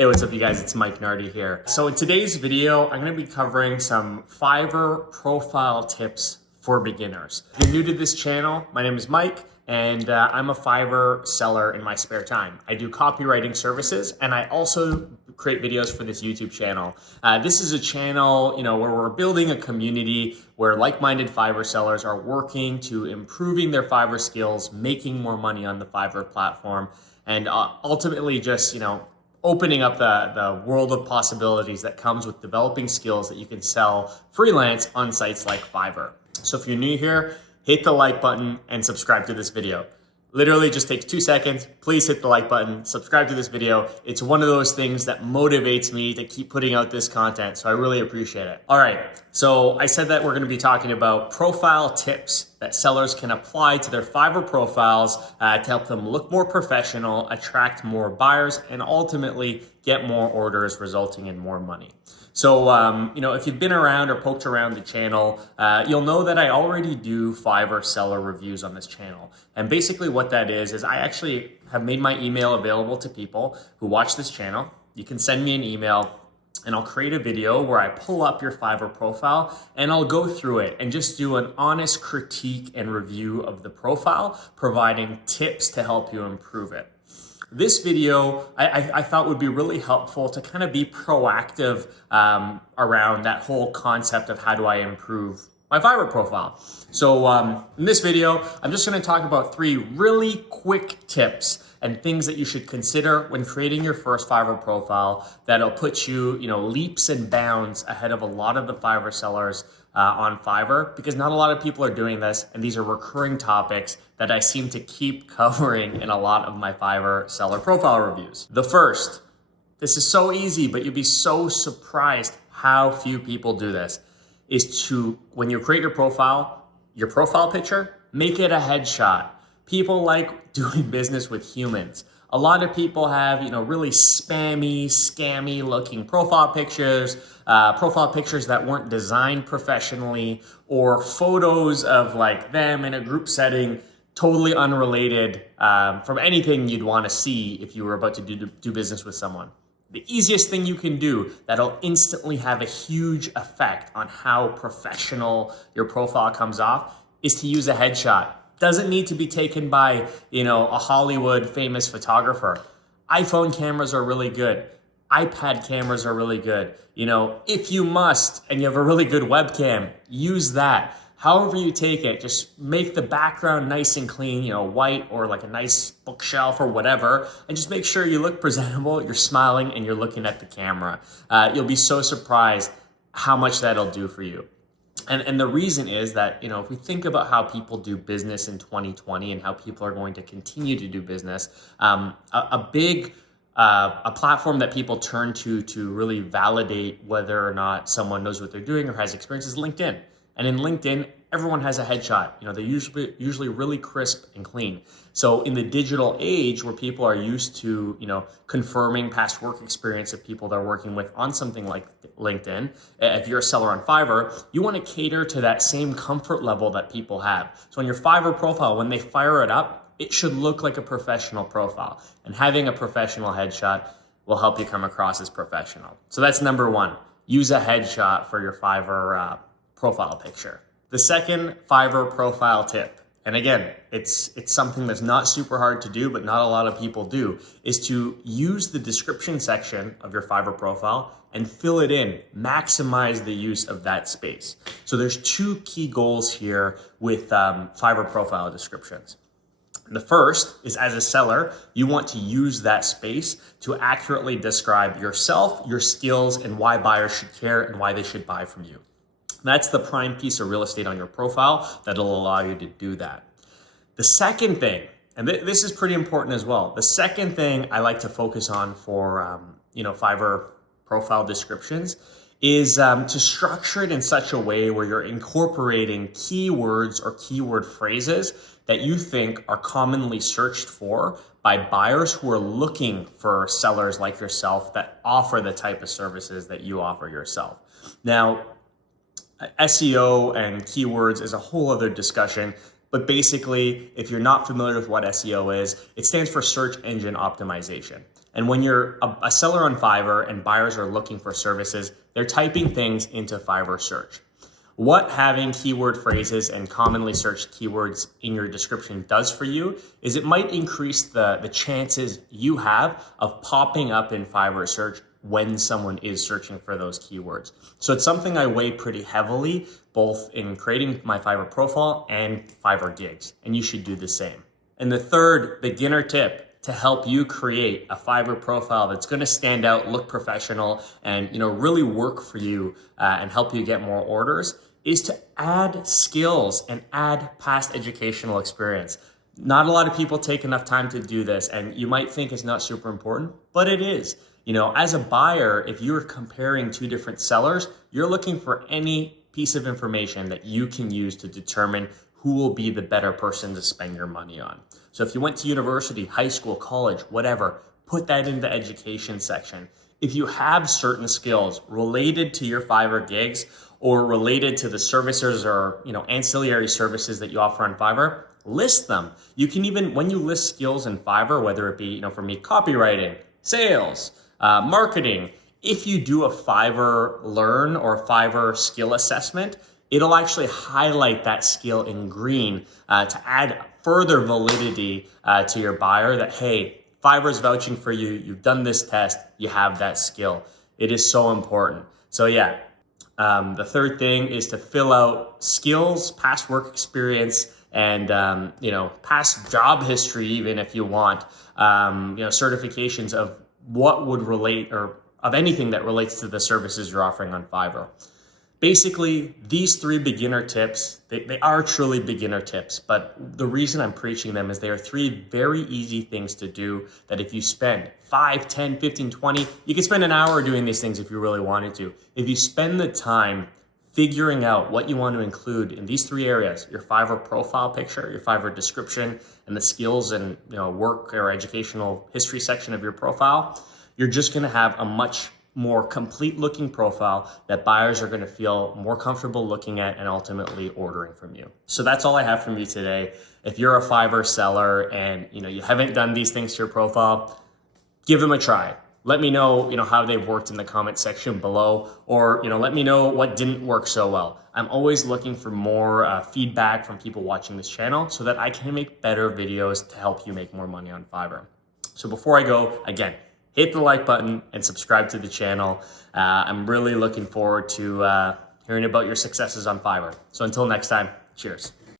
Hey, what's up you guys? It's Mike Nardi here. So in today's video, I'm gonna be covering some Fiverr profile tips for beginners. If you're new to this channel, my name is Mike, and I'm a Fiverr seller in my spare time. I do copywriting services, and I also create videos for this YouTube channel. This is a channel, where we're building a community where like-minded Fiverr sellers are working to improving their Fiverr skills, making more money on the Fiverr platform, and ultimately just, opening up the world of possibilities that comes with developing skills that you can sell freelance on sites like Fiverr. So if you're new here, hit the like button and subscribe to this video. Literally just takes 2 seconds. Please hit the like button, subscribe to this video. It's one of those things that motivates me to keep putting out this content, so I really appreciate it. All right, so I said that we're gonna be talking about profile tips that sellers can apply to their Fiverr profiles to help them look more professional, attract more buyers, and ultimately get more orders, resulting in more money. So, if you've been around or poked around the channel, you'll know that I already do Fiverr seller reviews on this channel. And basically what that is I actually have made my email available to people who watch this channel. You can send me an email and I'll create a video where I pull up your Fiverr profile and I'll go through it and just do an honest critique and review of the profile, providing tips to help you improve it. This video, I thought would be really helpful to kind of be proactive around that whole concept of how do I improve my Fiverr profile. So in this video, I'm just gonna talk about 3 really quick tips and things that you should consider when creating your first Fiverr profile that'll put you, leaps and bounds ahead of a lot of the Fiverr sellers on Fiverr, because not a lot of people are doing this, and these are recurring topics that I seem to keep covering in a lot of my Fiverr seller profile reviews. The first, this is so easy, but you'd be so surprised how few people do this, is to, when you create your profile picture, make it a headshot. People like doing business with humans. A lot of people have, really spammy, scammy looking profile pictures that weren't designed professionally, or photos of like them in a group setting, totally unrelated from anything you'd want to see if you were about to do business with someone. The easiest thing you can do that'll instantly have a huge effect on how professional your profile comes off is to use a headshot. Doesn't need to be taken by, a Hollywood famous photographer. iPhone cameras are really good. iPad cameras are really good. If you must, and you have a really good webcam, use that. However you take it, just make the background nice and clean, white, or like a nice bookshelf or whatever, and just make sure you look presentable, you're smiling, and you're looking at the camera. You'll be so surprised how much that'll do for you. And the reason is that, if we think about how people do business in 2020 and how people are going to continue to do business, a platform that people turn to really validate whether or not someone knows what they're doing or has experience is LinkedIn. And in LinkedIn, everyone has a headshot. They're usually really crisp and clean. So in the digital age where people are used to, confirming past work experience of people they're working with on something like LinkedIn, if you're a seller on Fiverr, you want to cater to that same comfort level that people have. So on your Fiverr profile, when they fire it up, it should look like a professional profile. And having a professional headshot will help you come across as professional. So that's number 1. Use a headshot for your Fiverr profile picture. The second Fiverr profile tip, and again, it's something that's not super hard to do, but not a lot of people do, is to use the description section of your Fiverr profile and fill it in, maximize the use of that space. So there's 2 key goals here with Fiverr profile descriptions. The first is, as a seller, you want to use that space to accurately describe yourself, your skills, and why buyers should care and why they should buy from you. That's the prime piece of real estate on your profile that'll allow you to do that. The second thing, and this is pretty important as well, the second thing I like to focus on for Fiverr profile descriptions is to structure it in such a way where you're incorporating keywords or keyword phrases that you think are commonly searched for by buyers who are looking for sellers like yourself that offer the type of services that you offer yourself. Now, SEO and keywords is a whole other discussion, but basically, if you're not familiar with what SEO is, it stands for search engine optimization. And when you're a seller on Fiverr and buyers are looking for services, they're typing things into Fiverr search. What having keyword phrases and commonly searched keywords in your description does for you is it might increase the chances you have of popping up in Fiverr search when someone is searching for those keywords. So it's something I weigh pretty heavily, both in creating my Fiverr profile and Fiverr gigs, and you should do the same. And the third beginner tip to help you create a Fiverr profile that's going to stand out, look professional, and really work for you and help you get more orders is to add skills and add past educational experience. Not a lot of people take enough time to do this, and you might think it's not super important, but it is. As a buyer, if you're comparing two different sellers, you're looking for any piece of information that you can use to determine who will be the better person to spend your money on. So if you went to university, high school, college, whatever, put that in the education section. If you have certain skills related to your Fiverr gigs or related to the services or ancillary services that you offer on Fiverr, list them. You can even, when you list skills in Fiverr, whether it be, for me, copywriting, sales, marketing, if you do a Fiverr Learn or Fiverr skill assessment, it'll actually highlight that skill in green to add further validity to your buyer that, hey, Fiverr's vouching for you, you've done this test, you have that skill. It is so important. So yeah, the third thing is to fill out skills, past work experience, and past job history, even if you want, certifications of what would relate or of anything that relates to the services you're offering on Fiverr. Basically, these three beginner tips, they are truly beginner tips, but the reason I'm preaching them is they are three very easy things to do that if you spend 5, 10, 15, 20, you can spend an hour doing these things if you really wanted to. If you spend the time figuring out what you want to include in these three areas, your Fiverr profile picture, your Fiverr description, and the skills and work or educational history section of your profile, you're just going to have a much more complete looking profile that buyers are going to feel more comfortable looking at and ultimately ordering from you. So that's all I have from you today. If you're a Fiverr seller and you haven't done these things to your profile, give them a try. Let me know, how they've worked in the comment section below, or, let me know what didn't work so well. I'm always looking for more feedback from people watching this channel so that I can make better videos to help you make more money on Fiverr. So before I go, again, hit the like button and subscribe to the channel. I'm really looking forward to hearing about your successes on Fiverr. So until next time, cheers.